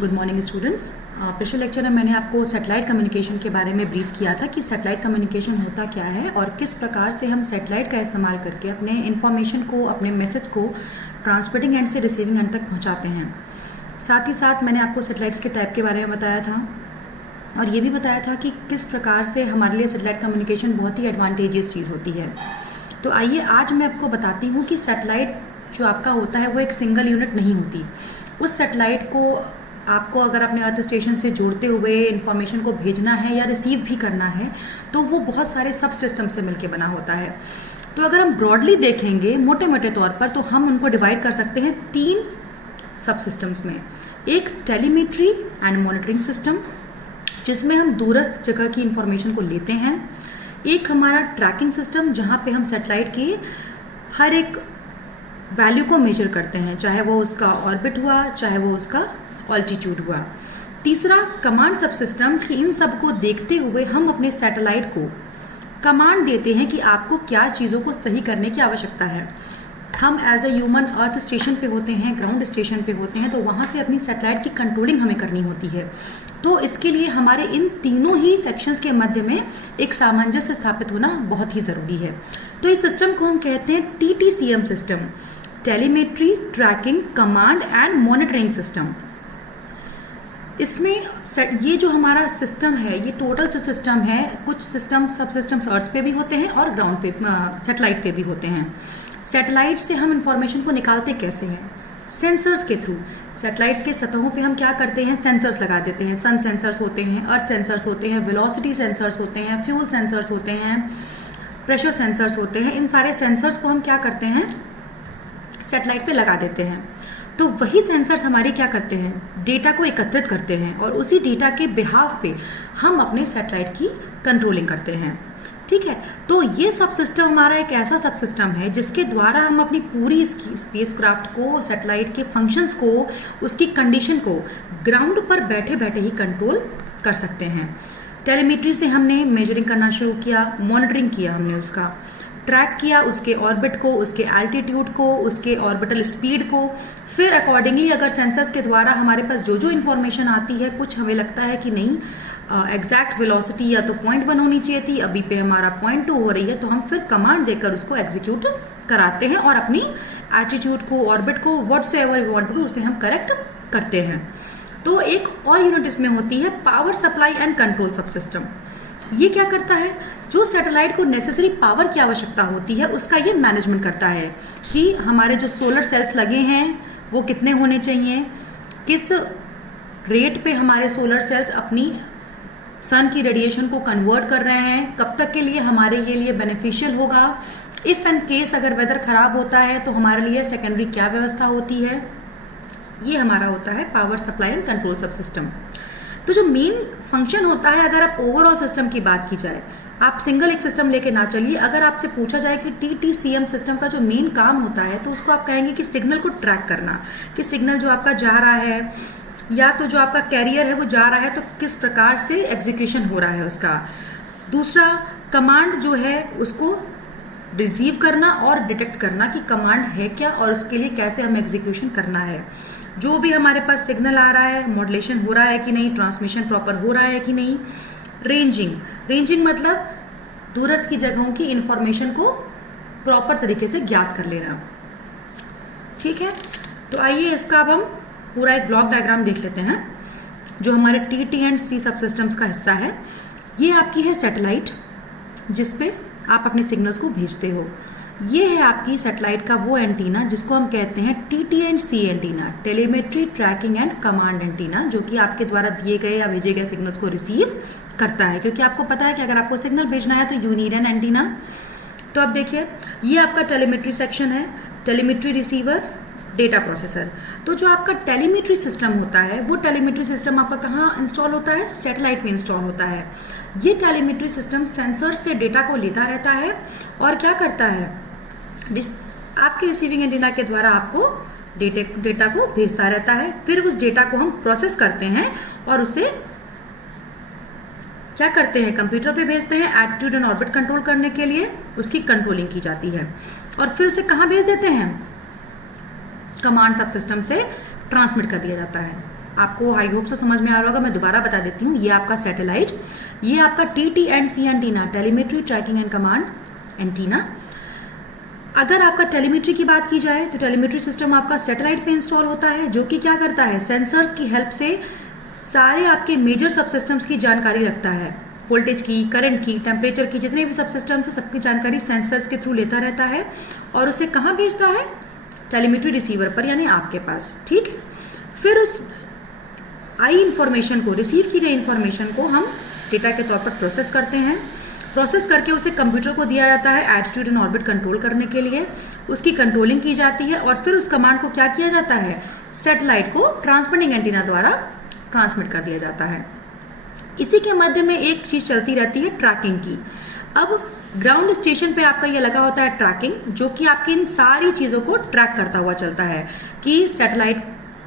Good morning students. पिछले lecture में मैंने आपको सैटेलाइट कम्युनिकेशन के बारे में ब्रीफ किया था कि सैटेलाइट कम्युनिकेशन होता क्या है और किस प्रकार से हम सैटेलाइट का इस्तेमाल करके अपने इन्फॉर्मेशन को, अपने मैसेज को ट्रांसमिटिंग एंड से रिसीविंग एंड तक पहुंचाते हैं। साथ ही साथ मैंने आपको सैटेलाइट्स के टाइप के बारे में बताया था और ये भी बताया था कि किस प्रकार से हमारे लिए सैटेलाइट कम्युनिकेशन बहुत ही एडवांटेजियस चीज़ होती है। तो आइए आज मैं आपको बताती हूँ कि सैटेलाइट जो आपका होता है वो एक सिंगल यूनिट नहीं होती। उस सैटेलाइट को आपको अगर अपने अर्थ स्टेशन से जोड़ते हुए इंफॉर्मेशन को भेजना है या रिसीव भी करना है तो वो बहुत सारे सब सिस्टम से मिलकर बना होता है। तो अगर हम ब्रॉडली देखेंगे मोटे मोटे तौर पर तो हम उनको डिवाइड कर सकते हैं 3 सब सिस्टम्स में। एक टेलीमेट्री एंड मॉनिटरिंग सिस्टम जिसमें हम दूरस्थ जगह की इंफॉर्मेशन को लेते हैं। एक हमारा ट्रैकिंग सिस्टम जहाँ पे हम सैटेलाइट की हर एक वैल्यू को मेजर करते हैं, चाहे वो उसका ऑर्बिट हुआ, चाहे वो उसका ऑल्टीट्यूड हुआ। तीसरा कमांड सब सिस्टम कि इन सब को देखते हुए हम अपने सैटेलाइट को कमांड देते हैं कि आपको क्या चीज़ों को सही करने की आवश्यकता है। हम as a human earth station पे होते हैं, ग्राउंड स्टेशन पे होते हैं, तो वहाँ से अपनी सैटेलाइट की कंट्रोलिंग हमें करनी होती है। तो इसके लिए हमारे इन तीनों ही सेक्शंस के मध्य में एक सामंजस्य स्थापित होना बहुत ही ज़रूरी है। तो इस सिस्टम को हम कहते हैं TTCM system, telemetry, tracking, command and monitoring system. इसमें ये जो हमारा सिस्टम है ये टोटल सिस्टम है। कुछ सिस्टम सब सिस्टम्स अर्थ पे भी होते हैं और ग्राउंड पे सैटेलाइट पे भी होते हैं। सैटेलाइट से हम इंफॉर्मेशन को निकालते कैसे हैं? सेंसर्स के थ्रू। सैटेलाइट्स के सतहों पे हम क्या करते हैं? सेंसर्स लगा देते हैं। सन सेंसर्स होते हैं, अर्थ सेंसर्स होते हैं, वेलोसिटी सेंसर्स होते हैं, फ्यूल सेंसर्स होते हैं, प्रेशर सेंसर्स होते हैं। इन सारे सेंसर्स को हम क्या करते हैं? सैटेलाइट पे लगा देते हैं। तो वही सेंसर्स हमारे क्या करते हैं? डेटा को एकत्रित करते हैं और उसी डेटा के बिहाफ पे हम अपने सैटेलाइट की कंट्रोलिंग करते हैं। ठीक है, तो ये सब सिस्टम हमारा एक ऐसा सब सिस्टम है जिसके द्वारा हम अपनी पूरी स्पेसक्राफ्ट को, सैटेलाइट के फंक्शंस को, उसकी कंडीशन को ग्राउंड पर बैठे बैठे ही कंट्रोल कर सकते हैं। टेलीमेट्री से हमने मेजरिंग करना शुरू किया, मॉनिटरिंग किया, हमने उसका ट्रैक किया, उसके ऑर्बिट को, उसके एल्टीट्यूड को, उसके ऑर्बिटल स्पीड को। फिर अकॉर्डिंगली अगर सेंसर्स के द्वारा हमारे पास जो जो इन्फॉर्मेशन आती है, कुछ हमें लगता है कि नहीं एग्जैक्ट वेलोसिटी या तो 0.1 होनी चाहिए थी, अभी पे हमारा 0.2 हो रही है, तो हम फिर कमांड देकर उसको एग्जीक्यूट कराते हैं और अपनी एल्टीट्यूड को, ऑर्बिट को, whatsoever we want to do उसे हम करेक्ट करते हैं। तो एक और यूनिट इसमें होती है पावर सप्लाई एंड कंट्रोल सब सिस्टम। ये क्या करता है? जो सैटेलाइट को नेसेसरी पावर की आवश्यकता होती है उसका ये मैनेजमेंट करता है कि हमारे जो सोलर सेल्स लगे हैं वो कितने होने चाहिए, किस रेट पे हमारे सोलर सेल्स अपनी सन की रेडिएशन को कन्वर्ट कर रहे हैं, कब तक के लिए हमारे ये लिए बेनिफिशियल होगा। इफ एंड केस अगर वेदर खराब होता है तो हमारे लिए सेकेंडरी क्या व्यवस्था होती है, ये हमारा होता है पावर सप्लाई एंड कंट्रोल सब सिस्टम। तो जो मेन फंक्शन होता है, अगर आप ओवरऑल सिस्टम की बात की जाए, आप सिंगल एक सिस्टम लेके ना चलिए। अगर आपसे पूछा जाए कि TTCM सिस्टम का जो मेन काम होता है तो उसको आप कहेंगे कि सिग्नल को ट्रैक करना, कि सिग्नल जो आपका जा रहा है या तो जो आपका कैरियर है वो जा रहा है तो किस प्रकार से एग्जीक्यूशन हो रहा है उसका। दूसरा कमांड जो है उसको रिसीव करना और डिटेक्ट करना कि कमांड है क्या और उसके लिए कैसे हमें एग्जीक्यूशन करना है। जो भी हमारे पास सिग्नल आ रहा है, मॉड्यूलेशन हो रहा है कि नहीं, ट्रांसमिशन प्रॉपर हो रहा है कि नहीं। रेंजिंग मतलब दूरस्थ की जगहों की इंफॉर्मेशन को प्रॉपर तरीके से ज्ञात कर लेना। ठीक है, तो आइए इसका अब हम पूरा एक ब्लॉक डायग्राम देख लेते हैं जो हमारे TT&C सब सिस्टम्स का हिस्सा है। ये आपकी है सैटेलाइट जिसपे आप अपने सिग्नल्स को भेजते हो। ये है आपकी सैटेलाइट का वो एंटीना जिसको हम कहते हैं TT&C antenna, telemetry, tracking and command antenna, जो कि आपके द्वारा दिए गए या भेजे गए सिग्नल्स को रिसीव करता है। क्योंकि आपको पता है कि अगर आपको सिग्नल भेजना है तो यू नीड एन एंटीना। तो अब देखिए ये आपका टेलीमेट्री सेक्शन है, टेलीमेट्री रिसीवर, डेटा प्रोसेसर। तो जो आपका टेलीमेट्री सिस्टम होता है वो टेलीमेट्री सिस्टम आपका कहाँ इंस्टॉल होता है? सैटेलाइट में इंस्टॉल होता है। ये टेलीमेट्री सिस्टम सेंसर से डेटा को लेता रहता है और क्या करता है? आपके रिसीविंग एंटीना के द्वारा आपको डेटा को भेजता रहता है। फिर उस डेटा को हम प्रोसेस करते हैं और उसे क्या करते हैं? कंप्यूटर पे भेजते हैं। एल्टीट्यूड एंड ऑर्बिट कंट्रोल करने के लिए उसकी कंट्रोलिंग की जाती है और फिर उसे कहाँ भेज देते हैं? कमांड सब सिस्टम से ट्रांसमिट कर दिया जाता है। आपको आई होप सो समझ में आ रहा होगा, मैं दोबारा बता देती हूँ। ये आपका सैटेलाइट, ये आपका TT&C antenna, telemetry tracking and command antenna. अगर आपका टेलीमेट्री की बात की जाए तो टेलीमेट्री सिस्टम आपका सैटेलाइट पे इंस्टॉल होता है, जो कि क्या करता है, सेंसर्स की हेल्प से सारे आपके मेजर सब सिस्टम्स की जानकारी रखता है। वोल्टेज की, करंट की, टेम्परेचर की, जितने भी सब सिस्टम्स है सबकी जानकारी सेंसर्स के थ्रू लेता रहता है और उसे कहाँ भेजता है, टेलीमेट्री रिसीवर पर, यानी आपके पास। ठीक, फिर उस आई इंफॉर्मेशन को, रिसीव की गई इंफॉर्मेशन को हम डेटा के तौर पर प्रोसेस करते हैं। प्रोसेस करके उसे कंप्यूटर को दिया जाता है एल्टीट्यूड एंड ऑर्बिट कंट्रोल करने के लिए, उसकी कंट्रोलिंग की जाती है और फिर उस कमांड को क्या किया जाता है, सैटेलाइट को ट्रांसमिटिंग एंटीना द्वारा ट्रांसमिट कर दिया जाता है। इसी के मध्य में एक चीज चलती रहती है ट्रैकिंग की। अब ग्राउंड स्टेशन पे आपका ये लगा होता है ट्रैकिंग, जो कि आपकी इन सारी चीजों को ट्रैक करता हुआ चलता है कि सैटेलाइट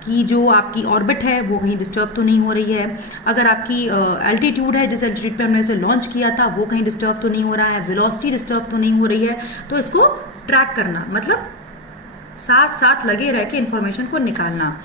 की जो आपकी ऑर्बिट है वो कहीं डिस्टर्ब तो नहीं हो रही है, अगर आपकी एल्टीट्यूड है, जिस एल्टीट्यूड पे हमने उसे लॉन्च किया था, वो कहीं डिस्टर्ब तो नहीं हो रहा है, वेलोसिटी डिस्टर्ब तो नहीं हो रही है। तो इसको ट्रैक करना मतलब साथ साथ लगे रह के इंफॉर्मेशन को निकालना।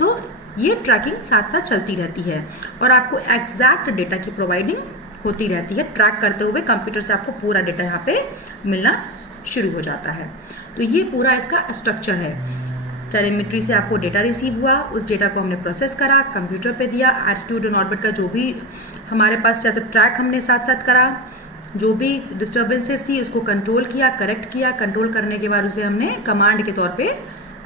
तो ये ट्रैकिंग साथ साथ चलती रहती है और आपको एग्जैक्ट डेटा की प्रोवाइडिंग होती रहती है। ट्रैक करते हुए कंप्यूटर से आपको पूरा डेटा यहाँ पे मिलना शुरू हो जाता है। तो ये पूरा इसका स्ट्रक्चर है। टेलीमेट्री से आपको डेटा रिसीव हुआ, उस डेटा को हमने प्रोसेस करा, कंप्यूटर पे दिया, एल्टीट्यूड एंड ऑर्बिट का जो भी हमारे पास चाहे तो ट्रैक हमने साथ साथ करा, जो भी डिस्टर्बेंसेस थी उसको कंट्रोल किया, करेक्ट किया। कंट्रोल करने के बाद उसे हमने कमांड के तौर पे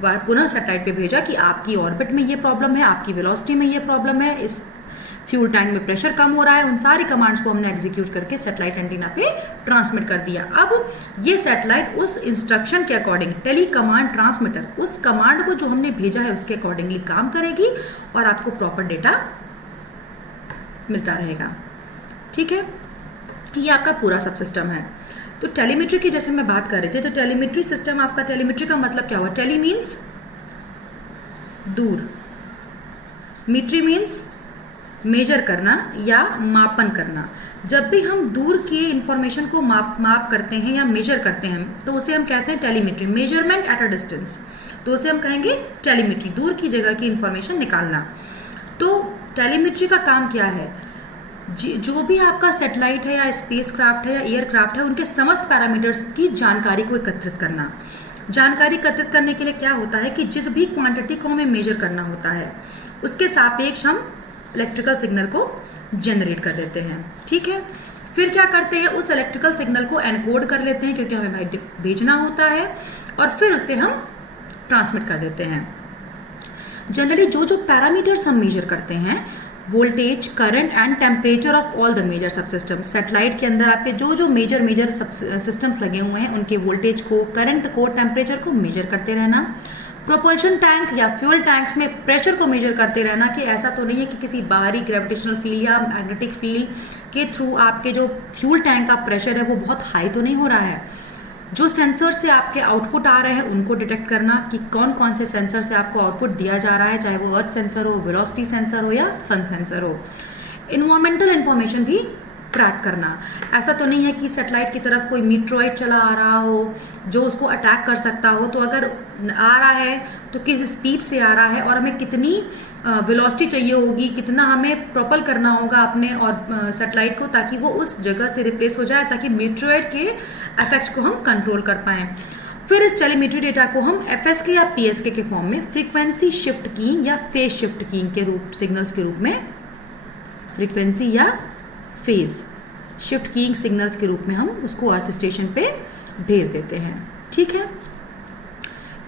पुनः सैटेलाइट पे भेजा कि आपकी ऑर्बिट में ये प्रॉब्लम है, आपकी वेलोसिटी में ये प्रॉब्लम है, इस फ्यूल टैंक में प्रेशर कम हो रहा है। उन सारी कमांड्स को हमने एग्जीक्यूट करके सैटेलाइट एंटीना पे ट्रांसमिट कर दिया। अब ये सैटेलाइट उस इंस्ट्रक्शन के अकॉर्डिंग, टेली कमांड ट्रांसमीटर उस कमांड को जो हमने भेजा है उसके अकॉर्डिंगली काम करेगी और आपको प्रॉपर डेटा मिलता रहेगा। ठीक है, ये आपका पूरा सब सिस्टम है। तो टेलीमेट्री की जैसे मैं बात कर रही थी, तो टेलीमेट्री सिस्टम आपका, टेलीमेट्री का मतलब क्या हुआ, टेली मीन्स दूर, मीट्री मीन्स मेजर करना या मापन करना। जब भी हम दूर के इंफॉर्मेशन को माप करते हैं या मेजर करते हैं तो उसे हम कहते हैं telemetry, measurement at a distance. तो उसे हम कहेंगे टेलीमेट्री, दूर की जगह की इंफॉर्मेशन निकालना। तो टेलीमेट्री का काम क्या है, जो भी आपका सैटेलाइट है या स्पेस क्राफ्ट है या एयरक्राफ्ट है, उनके समस्त पैरामीटर्स की जानकारी को एकत्रित करना। जानकारी एकत्रित करने के लिए क्या होता है कि जिस भी क्वांटिटी को हमें मेजर करना होता है उसके सापेक्ष हम इलेक्ट्रिकल सिग्नल को जनरेट कर देते हैं। ठीक है, फिर क्या करते हैं, उस इलेक्ट्रिकल सिग्नल को एनकोड कर लेते हैं क्योंकि हमें भेजना होता है, और फिर उसे हम ट्रांसमिट कर देते हैं। जनरली जो जो पैरामीटर्स हम मेजर करते हैं, voltage, current and temperature of all the major subsystem, satellite के अंदर आपके जो जो मेजर सब सिस्टम्स लगे हुए हैं उनके वोल्टेज को, करंट को, टेम्परेचर को मेजर करते रहना। प्रोपल्शन टैंक या फ्यूल टैंक्स में प्रेशर को मेजर करते रहना कि ऐसा तो नहीं है कि किसी बाहरी ग्रेविटेशनल फील्ड या मैग्नेटिक फील्ड के थ्रू आपके जो फ्यूल टैंक का प्रेशर है वो बहुत हाई तो नहीं हो रहा है। जो सेंसर से आपके आउटपुट आ रहे हैं उनको डिटेक्ट करना कि कौन कौन से सेंसर से आपको आउटपुट दिया जा रहा है, चाहे वो अर्थ सेंसर हो, वेलोसिटी सेंसर हो या सन सेंसर हो। इन्वायरमेंटल इंफॉर्मेशन भी ट्रैक करना। ऐसा तो नहीं है कि सैटेलाइट की तरफ कोई मीट्रॉइड चला आ रहा हो जो उसको अटैक कर सकता हो, तो अगर आ रहा है तो किस स्पीड से आ रहा है और हमें कितनी वेलोसिटी चाहिए होगी, कितना हमें प्रोपल करना होगा अपने और सैटेलाइट को ताकि वो उस जगह से रिप्लेस हो जाए, ताकि मीट्रॉइड के इफेक्ट्स को हम कंट्रोल कर पाएं। फिर इस टेलीमेट्री डेटा को हम FSK या PSK के फॉर्म में फ्रीक्वेंसी शिफ्ट की या फेज शिफ्ट की के रूप, सिग्नल्स के रूप में, फ्रीक्वेंसी या फेज शिफ्ट कीइंग सिग्नल्स के रूप में हम उसको अर्थ स्टेशन पे भेज देते हैं। ठीक है,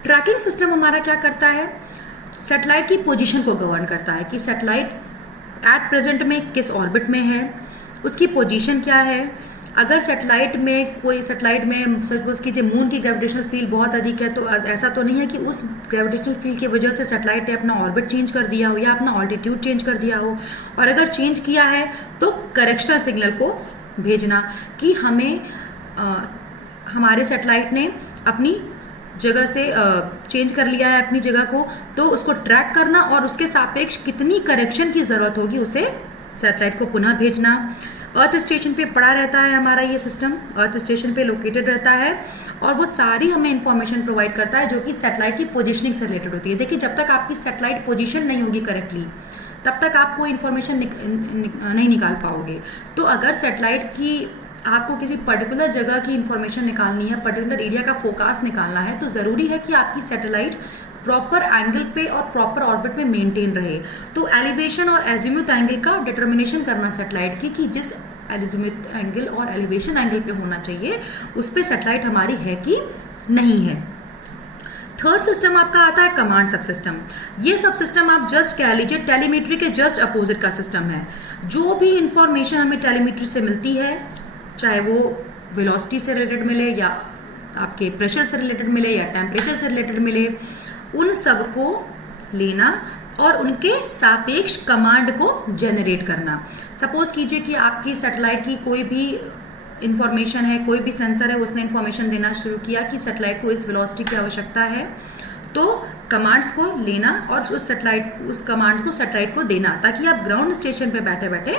ट्रैकिंग सिस्टम हमारा क्या करता है, सैटेलाइट की पोजीशन को गवर्न करता है कि सैटेलाइट एट प्रेजेंट में किस ऑर्बिट में है, उसकी पोजीशन क्या है। अगर सैटेलाइट में कोई सैटेलाइट में सपोज कीजिए मून की ग्रेविटेशनल फील्ड बहुत अधिक है, तो ऐसा तो नहीं है कि उस ग्रेविटेशनल फील्ड की वजह से सैटेलाइट ने अपना ऑर्बिट चेंज कर दिया हो या अपना ऑल्टीट्यूड चेंज कर दिया हो, और अगर चेंज किया है तो करेक्शनल सिग्नल को भेजना कि हमें हमारे सैटेलाइट ने अपनी जगह से चेंज कर लिया है अपनी जगह को, तो उसको ट्रैक करना और उसके सापेक्ष कितनी करेक्शन की जरूरत होगी उसे सैटेलाइट को पुनः भेजना। अर्थ स्टेशन पे पड़ा रहता है हमारा ये सिस्टम, अर्थ स्टेशन पे लोकेटेड रहता है और वो सारी हमें इंफॉर्मेशन प्रोवाइड करता है जो कि सैटेलाइट की पोजीशनिंग से रिलेटेड होती है। देखिए, जब तक आपकी सैटेलाइट पोजीशन नहीं होगी करेक्टली, तब तक आप कोई इन्फॉर्मेशन नहीं निकाल पाओगे। तो अगर सैटेलाइट की आपको किसी पर्टिकुलर जगह की इंफॉर्मेशन निकालनी है, पर्टिकुलर एरिया का फोकास निकालना है, तो ज़रूरी है कि आपकी सैटेलाइट प्रॉपर एंगल पे और प्रॉपर ऑर्बिट में मेंटेन रहे। तो एलिवेशन और एजिमुथ एंगल का डिटर्मिनेशन करना सैटेलाइट की कि जिस एजिमुथ एंगल और एलिवेशन एंगल पे होना चाहिए उस पे सैटेलाइट हमारी है कि नहीं है। थर्ड सिस्टम आपका आता है कमांड सब सिस्टम। ये सब सिस्टम आप जस्ट कह लीजिए टेलीमेट्री के जस्ट अपोजिट का सिस्टम है। जो भी इंफॉर्मेशन हमें टेलीमेट्री से मिलती है, चाहे वो वेलोसिटी से रिलेटेड मिले या आपके प्रेशर से रिलेटेड मिले या टेम्परेचर से रिलेटेड मिले, उन सब को लेना और उनके सापेक्ष कमांड को जनरेट करना। सपोज कीजिए कि आपकी सैटेलाइट की कोई भी इंफॉर्मेशन है, कोई भी सेंसर है, उसने इंफॉर्मेशन देना शुरू किया कि सैटेलाइट को इस वेलोसिटी की आवश्यकता है, तो कमांड्स को लेना और उस कमांड को सैटेलाइट को देना, ताकि आप ग्राउंड स्टेशन पे बैठे बैठे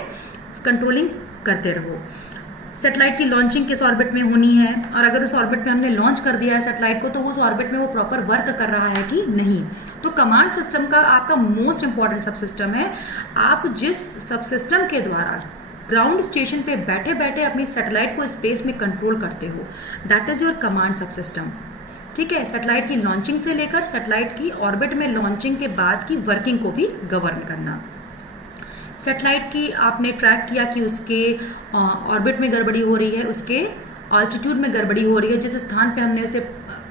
कंट्रोलिंग करते रहो। सैटेलाइट की लॉन्चिंग किस ऑर्बिट में होनी है, और अगर उस ऑर्बिट में हमने लॉन्च कर दिया है सैटेलाइट को, तो उस ऑर्बिट में वो प्रॉपर वर्क कर रहा है कि नहीं। तो कमांड सिस्टम का आपका मोस्ट इंपॉर्टेंट सब सिस्टम है। आप जिस सब सिस्टम के द्वारा ग्राउंड स्टेशन पे बैठे बैठे अपनी सैटेलाइट को स्पेस में कंट्रोल करते हो, दैट इज योर कमांड सब सिस्टम। ठीक है, सैटेलाइट की लॉन्चिंग से लेकर सैटेलाइट की ऑर्बिट में लॉन्चिंग के बाद की वर्किंग को भी गवर्न करना। सैटेलाइट की आपने ट्रैक किया कि उसके ऑर्बिट में गड़बड़ी हो रही है, उसके ऑल्टीट्यूड में गड़बड़ी हो रही है, जिस स्थान पे हमने उसे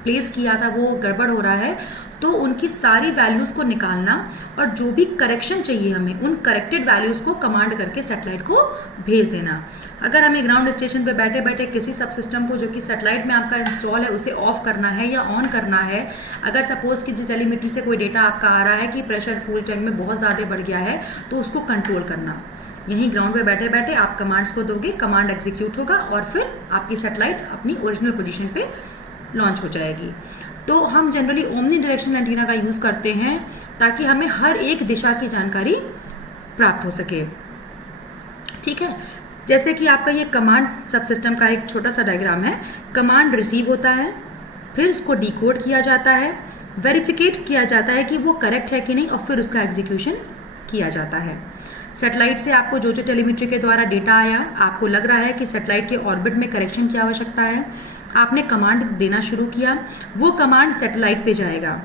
प्लेस किया था वो गड़बड़ हो रहा है, तो उनकी सारी वैल्यूज को निकालना और जो भी करेक्शन चाहिए हमें उन करेक्टेड वैल्यूज को कमांड करके सैटेलाइट को भेज देना। अगर हमें ग्राउंड स्टेशन पे बैठे बैठे किसी सब सिस्टम को जो कि सैटेलाइट में आपका इंस्टॉल है उसे ऑफ करना है या ऑन करना है, अगर सपोज कि जो टेलीमेट्री से कोई डेटा आपका आ रहा है कि प्रेशर फ्यूल टैंक में बहुत ज़्यादा बढ़ गया है, तो उसको कंट्रोल करना, यहीं ग्राउंड पे बैठे बैठे आप कमांड्स को दोगे, कमांड एग्जीक्यूट होगा और फिर आपकी सैटेलाइट अपनी ओरिजिनल पोजीशन पे लॉन्च हो जाएगी। तो हम जनरली ओमनी डायरेक्शनल एंटीना का यूज करते हैं ताकि हमें हर एक दिशा की जानकारी प्राप्त हो सके। ठीक है, जैसे कि आपका ये कमांड सब सिस्टम का एक छोटा सा डायग्राम है। कमांड रिसीव होता है, फिर उसको डिकोड किया जाता है, वेरिफिकेट किया जाता है कि वो करेक्ट है कि नहीं, और फिर उसका एग्जीक्यूशन किया जाता है। सैटेलाइट से आपको जो जो टेलीमेट्री के द्वारा डेटा आया, आपको लग रहा है कि सैटेलाइट के ऑर्बिट में करेक्शन की आवश्यकता है, आपने कमांड देना शुरू किया, वो कमांड सैटेलाइट पे जाएगा।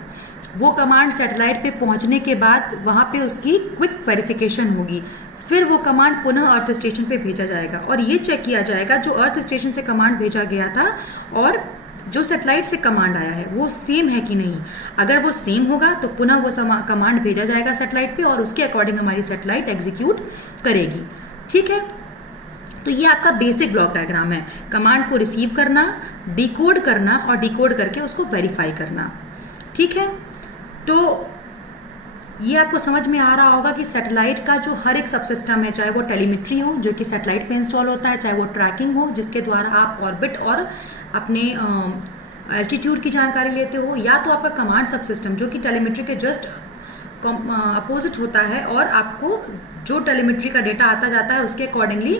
वो कमांड सैटेलाइट पे पहुंचने के बाद वहां पे उसकी क्विक वेरिफिकेशन होगी, फिर वो कमांड पुनः अर्थ स्टेशन पे भेजा जाएगा और ये चेक किया जाएगा जो अर्थ स्टेशन से कमांड भेजा गया था और जो सैटेलाइट से कमांड आया है वो सेम है कि नहीं। अगर वो सेम होगा तो पुनः वो कमांड भेजा जाएगा सैटेलाइट पे और उसके अकॉर्डिंग हमारी सैटेलाइट एग्जीक्यूट करेगी। ठीक है, तो ये आपका बेसिक ब्लॉक डायग्राम है। कमांड को रिसीव करना, डिकोड करना और डिकोड करके उसको वेरीफाई करना। ठीक है, तो ये आपको समझ में आ रहा होगा कि सैटेलाइट का जो हर एक सब सिस्टम है, चाहे वो टेलीमेट्री हो जो कि सैटेलाइट पे इंस्टॉल होता है, चाहे वो ट्रैकिंग हो जिसके द्वारा आप ऑर्बिट और अपने एल्टीट्यूड की जानकारी लेते हो, या तो आपका कमांड सब सिस्टम जो कि टेलीमेट्री के जस्ट अपोजिट होता है और आपको जो टेलीमेट्री का डेटा आता जाता है उसके अकॉर्डिंगली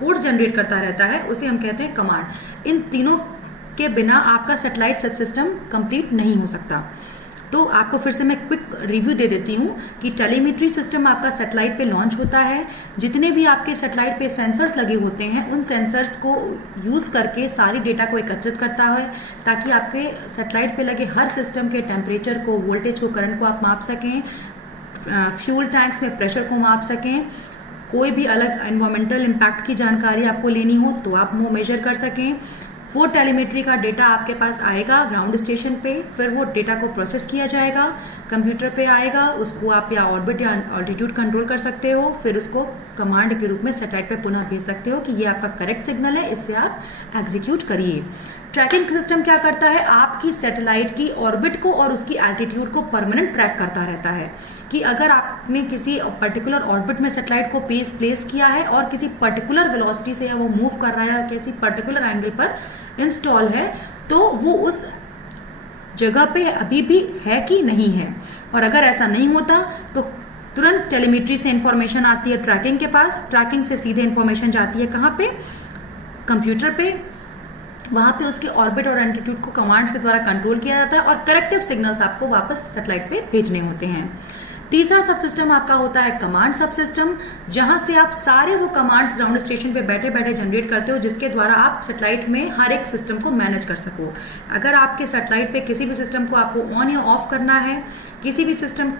कोड जनरेट करता रहता है, उसे हम कहते हैं कमांड। इन तीनों के बिना आपका सैटेलाइट सब सिस्टम कंप्लीट नहीं हो सकता। तो आपको फिर से मैं क्विक रिव्यू दे देती हूँ कि टेलीमेट्री सिस्टम आपका सैटेलाइट पे लॉन्च होता है। जितने भी आपके सैटेलाइट पे सेंसर्स लगे होते हैं उन सेंसर्स को यूज़ करके सारी डेटा को एकत्रित करता है ताकि आपके सैटेलाइट पे लगे हर सिस्टम के टेम्परेचर को, वोल्टेज को, करंट को आप माप सकें, फ्यूल टैंक्स में प्रेशर को माप सकें, कोई भी अलग एनवायरमेंटल इम्पैक्ट की जानकारी आपको लेनी हो तो आप वो मेजर कर सकें। वो टेलीमेट्री का डेटा आपके पास आएगा ग्राउंड स्टेशन पे, फिर वो डेटा को प्रोसेस किया जाएगा, कंप्यूटर पे आएगा, उसको आप या ऑर्बिट या ऑल्टीट्यूड कंट्रोल कर सकते हो, फिर उसको कमांड के रूप में सैटेलाइट पे पुनः भेज सकते हो कि ये आपका करेक्ट सिग्नल है, इससे आप एग्जीक्यूट करिए। ट्रैकिंग सिस्टम क्या करता है, आपकी सैटेलाइट की ऑर्बिट को और उसकी एल्टीट्यूड को परमानेंट ट्रैक करता रहता है कि अगर आपने किसी पर्टिकुलर ऑर्बिट में सैटेलाइट को प्लेस किया है और किसी पर्टिकुलर वेलोसिटी से या वो मूव कर रहा है या किसी पर्टिकुलर एंगल पर इंस्टॉल है तो वो उस जगह पे अभी भी है कि नहीं है। और अगर ऐसा नहीं होता तो तुरंत टेलीमेट्री से इंफॉर्मेशन आती है ट्रैकिंग के पास, ट्रैकिंग से सीधे इंफॉर्मेशन जाती है कहाँ पे, कंप्यूटर पे, वहां पे उसके ऑर्बिट और एल्टीट्यूड को कमांड्स के द्वारा कंट्रोल किया जाता है और करेक्टिव सिग्नल्स आपको वापस सैटेलाइट पे भेजने होते हैं। तीसरा सब सिस्टम आपका होता है कमांड सब सिस्टम, जहां से आप सारे वो कमांड्स ग्राउंड स्टेशन पे बैठे बैठे जनरेट करते हो, जिसके द्वारा आप सैटेलाइट में हर एक सिस्टम को मैनेज कर सको। अगर आपके सैटेलाइट पे किसी भी सिस्टम को आपको ऑन या ऑफ करना है, किसी भी सिस्टम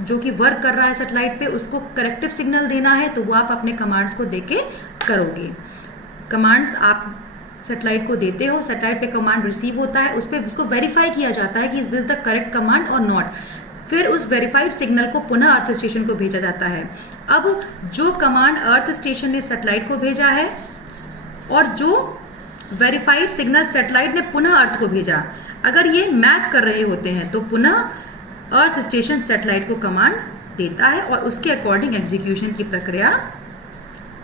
जो कि वर्क कर रहा है सैटेलाइट पे उसको करेक्टिव सिग्नल देना है, तो वो आप अपने कमांड्स को देके करोगे। कमांड्स आप सैटेलाइट को देते हो, सैटेलाइट पे कमांड रिसीव होता है, उस पर उसको वेरीफाई किया जाता है कि is this the correct command और नॉट। फिर उस वेरीफाइड सिग्नल को पुनः अर्थ स्टेशन को भेजा जाता है। अब जो कमांड अर्थ स्टेशन ने सैटेलाइट को भेजा है और जो वेरीफाइड सिग्नल सैटेलाइट ने पुनः अर्थ को भेजा, अगर ये मैच कर रहे होते हैं तो पुनः अर्थ स्टेशन सैटेलाइट को कमांड देता है और उसके अकॉर्डिंग एग्जीक्यूशन की प्रक्रिया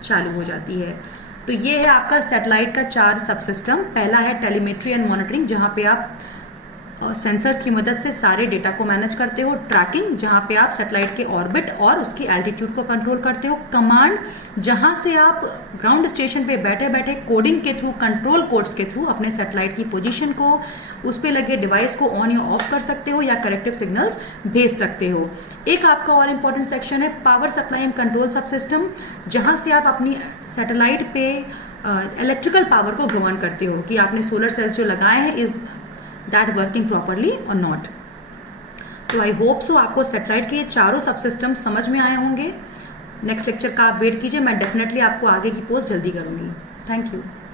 चालू हो जाती है। तो ये है आपका सैटेलाइट का 4 सब सिस्टम। पहला है टेलीमेट्री एंड मॉनिटरिंग, जहां पे आप सेंसर्स की मदद से सारे डेटा को मैनेज करते हो। ट्रैकिंग, जहां पे आप सैटेलाइट के ऑर्बिट और उसकी एल्टीट्यूड को कंट्रोल करते हो। कमांड, जहां से आप ग्राउंड स्टेशन पे बैठे बैठे कोडिंग के थ्रू, कंट्रोल कोड्स के थ्रू अपने सैटेलाइट की पोजीशन को, उस पे लगे डिवाइस को ऑन या ऑफ कर सकते हो या करेक्टिव सिग्नल्स भेज सकते हो। एक आपका और इम्पोर्टेंट सेक्शन है पावर सप्लाई एंड कंट्रोल सब सिस्टम, जहां से आप अपनी सैटेलाइट पे इलेक्ट्रिकल पावर को गवर्न करते हो कि आपने सोलर सेल्स जो लगाए हैं इज दैट वर्किंग प्रॉपरली और नॉट। तो आई होप सो आपको सैटेलाइट के ये चारों सब सिस्टम समझ में आए होंगे। नेक्स्ट लेक्चर का आप वेट कीजिए, मैं डेफिनेटली आपको आगे की पोस्ट जल्दी करूंगी। Thank you.